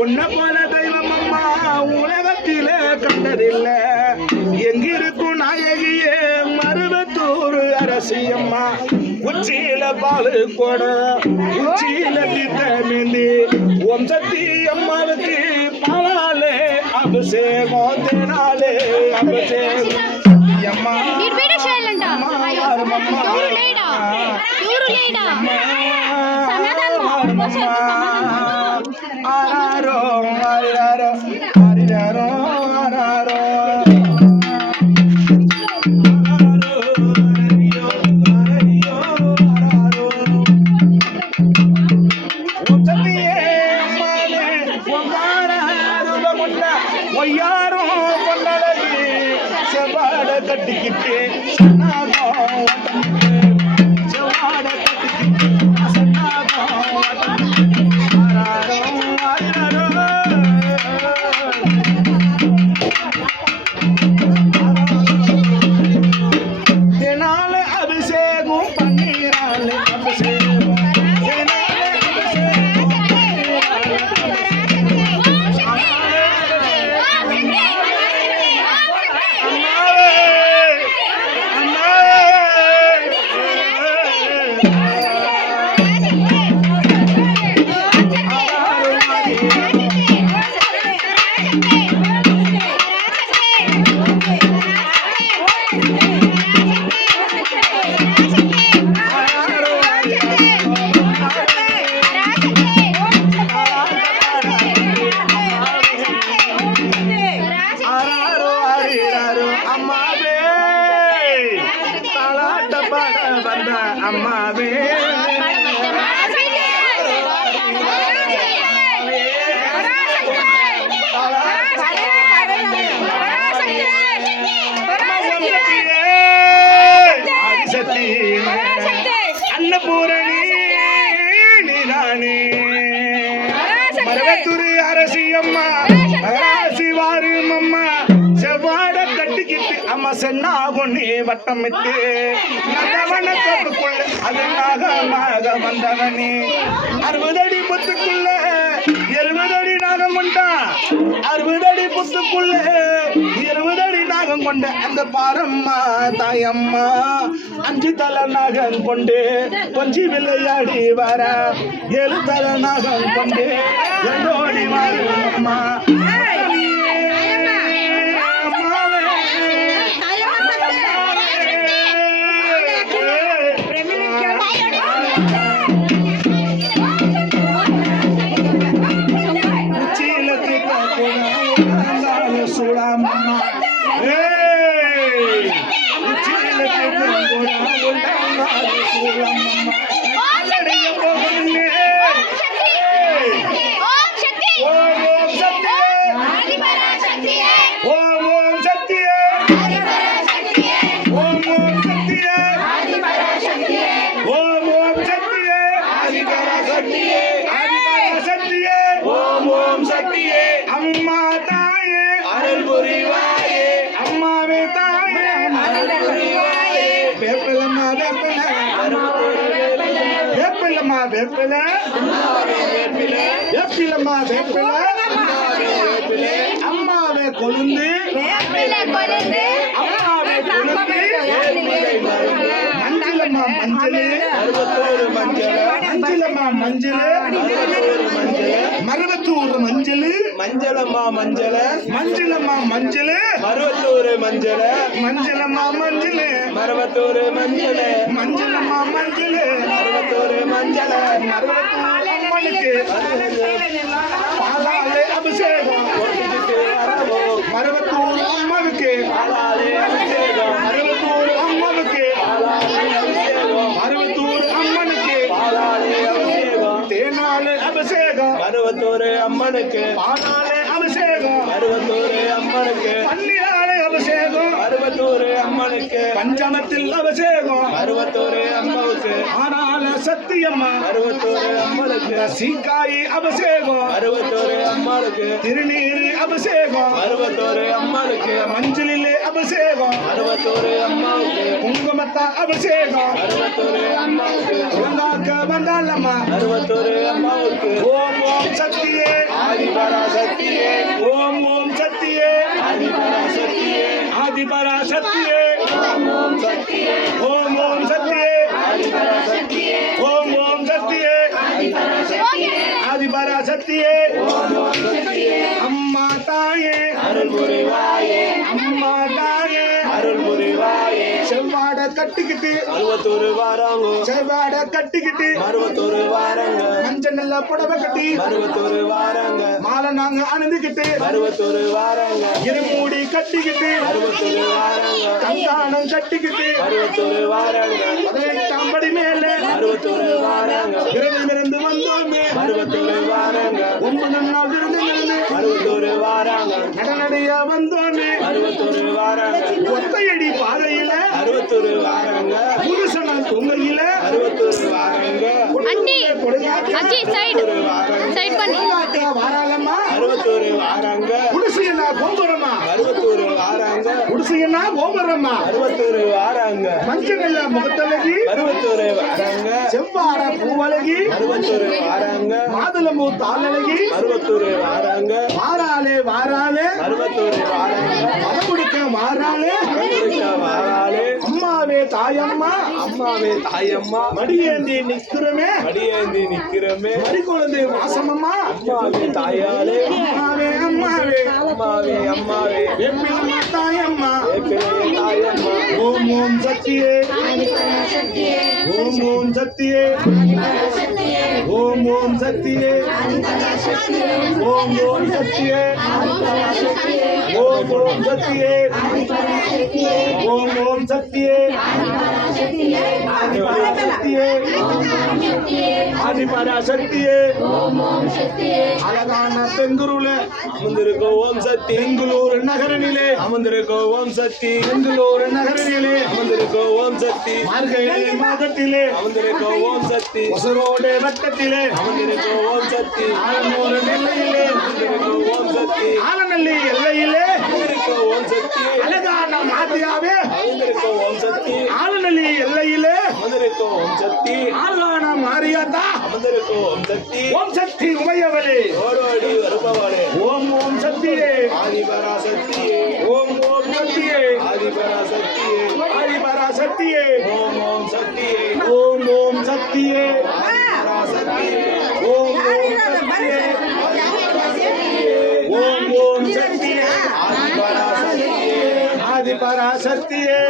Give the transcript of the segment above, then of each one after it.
உன்னை போல தெய்வம் அம்மா உலகத்திலே கண்டதில்ல எங்கிருக்கும் நாயகியே மருவத்தூர் அரசியம்மா உச்சியில பாலு கொட உச்சியில திட்டமிந்தி ஓம் சக்தி அம்மாவுக்கு பாலாலே அபிஷேகம் தினாலே அபிஷேகம் அம்மா మీరు వీడియో చేయాలంట అమ్మా ஒய்யாரும் கொண்டழகு செவ்வாட கட்டிக்கிட்டு கட்டிக்கிட்டு அம்மா சென்னா கொண்டு வட்டமிட்டு நல்லவன தோப்புக்குள்ள அது நாகமாக வந்தவனே. அறுபதடி புத்துக்குள்ள அடி நாகம் கொண்டான் அடி புத்துக்குள்ள அடி நாகம் கொண்ட அந்த பாரம்மா தாயம்மா அஞ்சு தலை நாகம் கொண்டு கொஞ்சி விளையாடி வர ஏழு தலை நாகம் கொண்டு ஓம் வேப்பில? வேப்பிலம்மா வேப்பில. அம்மாவே கொழுந்து. அம்மாவே கொழுந்து. மஞ்சளம்மா மஞ்சள். மஞ்சளம்மா மஞ்சள். மருவத்தூர் மஞ்சள். மஞ்சளம்மா மஞ்சள. மஞ்சளம்மா மஞ்சள். மருவத்தூர் மஞ்சள. மஞ்சளம்மா மஞ்சள். மருவத்தூர் மஞ்சள. மஞ்சளம்மா மஞ்சள். மருவத்தூர் மஞ்சள அம்மனுக்கு அபிஷேகம். மருவத்தூர் அம்மனுக்கு மருவத்தூர் அம்மனுக்கு மருவத்தூர் அம்மனுக்கு தேனாலே அபிஷேகம். மருவத்தூர் அம்மனுக்கு பாலாலே அபிஷேகம். மருவத்தூர் அம்மனுக்கு பன்னியாலே அபிஷேகம். மருவத்தூர் அம்மனுக்கு பஞ்சமத்தில் அபிஷேகம். மருவத்தூர் அம்மாவுக்கு ஆனால சத்தியம்மா. மருவத்தூர் அம்மனுக்கு. சீக்காயி அபிஷேகம். மருவத்தூர் அம்மாளுக்கு திருநீர் அபிஷேகம். மருவத்தூர் அம்மாளுக்கு மஞ்சளிலே அபிஷேகம். மருவத்தூர் அம்மாவுக்கு. குங்குமத்தா அபிஷேகம். மருவத்தூர் அம்மாவுக்கு. உலகாக்க வந்தாலம்மா மருவத்தூர் அம்மாவுக்கு. ஓம் ஓம் சக்தியே. ஆதிபராசக்தியே. ஓம் ஓம் சக்தியே. ஆதிபராசக்தியே. ஆதிபராசக்தியே. ஓம் சக்தியே. ஓம் கட்டிக்கிட்டு. மருவத்தூர் வாராங்கோ. செவ்வாட கட்டிக்கிட்டு. மருவத்தூர் வாரங்க. மஞ்சள் நல்ல புடவை கட்டி. மருவத்தூர் வாரங்க. மாலை நாங்க அணிந்துக்கிட்டு. மருவத்தூர் வாரங்க. இருமூடி கட்டிக்கிட்டு. மருவத்தூர் வாரங்க. கந்தானம் கட்டிக்கிட்டு. மருவத்தூர் வாரங்க. பதினெட்டாம் படி மேல. மருவத்தூர் வாரங்க. விரதம் இருந்து வந்தோமே மருவத்தூர் வாரங்க. ஒன்பது நாள் இருந்து வாராங்க. நடநடையா வந்தோமே மருவத்தூர் வாராங்க. ஒத்தையடி பாதையில. அறுபத்தூர் வாராங்க. புருஷன தொங்கையில. அறுபத்தூர் வாராங்க. அண்டி அஜி சைடு சைடு பண்ணி. வாராளம்மா அறுபத்தூர் வாராங்க குடிசையனா கோபுரமா அறுபத்தூர் வாராங்க குடிசையனா கோபுரமா அறுபத்தூர் வாராங்க மஞ்சள் நல்ல முகத்தழகி. அறுபத்தூர் வாராங்க செவ்வாட பூவழகி. அறுபத்தூர் வாராங்க மாதுளம்பூ தாளழகி. அறுபத்தூர் வாராங்க வாராளே வாராளே. அறுபத்தூர் மதமுடிக்க வாராளே. கொடுக்க தாயம்மா. அம்மாவே தாயம்மா. மடியேந்தி நிற்கிறமே. அடியேந்தி நிக்கிறமே மடி குழந்தை வாசமம்மா. அம்மாவே தாயாலே அம்மாவே அம்மாவே. அம்மாவே அம்மாவே. எப்பிலம்மா தாயம்மா. ஏற்கனவே தாயம்மா. ஓம் ஓம் சக்தியே. ஓம் ஓம் சக்தியே. ஓம் சக்தியே. ஓம் ஓம் சக்தியே. ஓம் ஓம் சக்தியே. ஓம் ஓம் சக்தியே. ஆதிபராசக்தியே. ஆதிபராசக்தியே. அழகான பெங்குருள அமர்ந்திருக்க ஓம் சக்தி பெங்களூர் நகரனிலே. அமர்ந்திருக்க ஓம் சக்தி பெங்களூர் நகரனிலே. அமர்ந்திருக்க ஓம் சக்தி மார்கழி மாதத்திலே. அமர்ந்திருக்க ஓம் சக்தி. ஒசரோடு வட்டத்திலே. ஓம் சக்தி ஆலனூர் நெல்லையிலே ஓம் சக்தி ஆலநல்லி எல்லையிலே ஓம் சக்தி அழகான அமர்ந்திருக்க ஓம் சக்தி ஆலநல்லி எல்லையிலே ஓம் சக்தி மாரியாத்தா அமர்ந்திருக்க ஓம் சக்தி ஓம் சக்தி உமையவளே. ஓடோடி வருபவளே. ஓம் ஓம் சக்தியே ஆதிபராசக்தியே. ஓம் ஓம் சக்தியே ஆதிபராசக்தியே. ஆதிபராசக்தியே. ஓம் ஓம் சக்தியே ஓம் ஓம் சக்தியே பராசக்தியே ஓம் ஓம் சக்தியே ஓம் ஓம் சக்தியே ஆதிபராசக்தியே ஆதிபராசக்தியே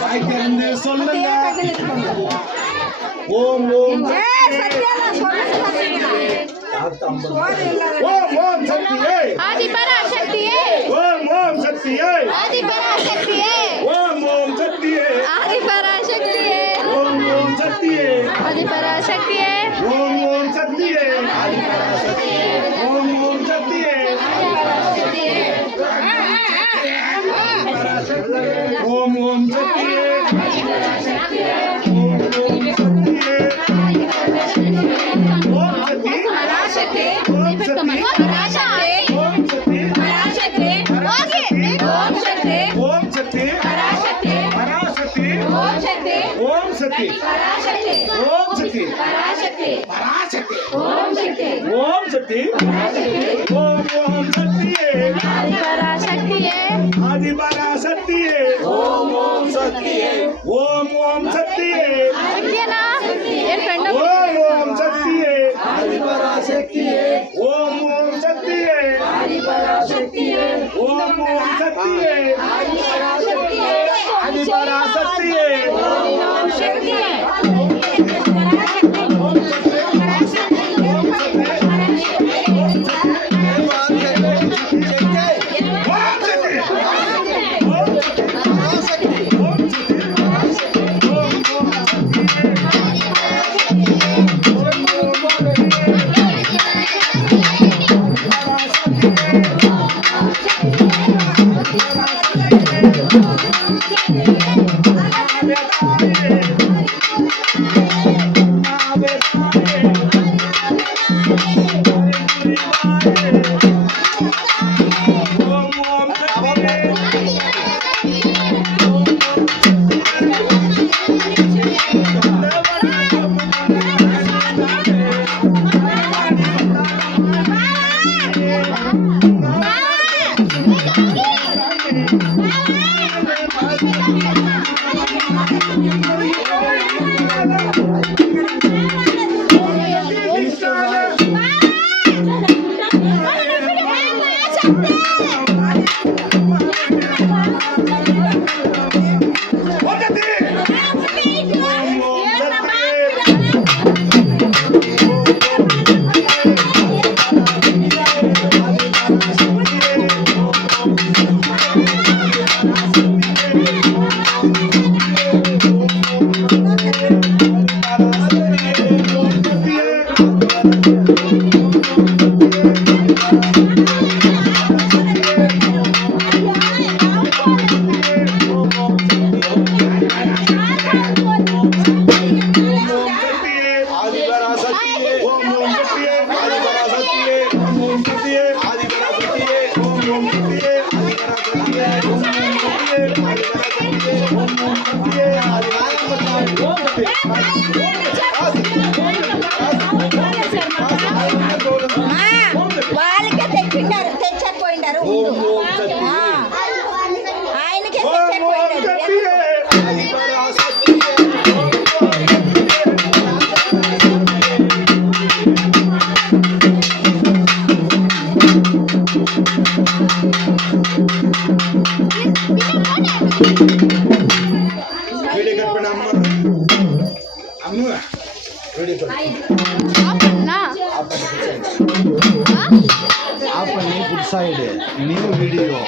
வாய் திறந்து சொல்லுங்க ஓம் ஓம் ஓம் ஓம் சக்தியே ஆதிபராசக்தியே ஓம் ஓம் சக்தியே ஆதிபராசக்தியே ஓம் ஆதிபராசக்தியே சக்தி ஓம் சக்தி பராசக்தி ஓம் சக்தி பராசக்தி பராசக்தி ஓம் சக்தி ஓம் சக்தி ஓம் ஓம் சக்தியே ஆதிபராசக்தியே ஆதிபராசக்தியே ஓம் ஓம் சக்தியே ஓம் ஓம் சக்தியே சக்தியனா என் ஃப்ரெண்ட் ஓம் ஓம் சக்தியே ஆதிபராசக்தியே ஓம் ஓம் சக்தியே ஆதிபராசக்தியே ஓம் ஓம் சக்தியே ஆதிபராசக்தியே ஆதிபராசக்தியே ஓம் சக்தியே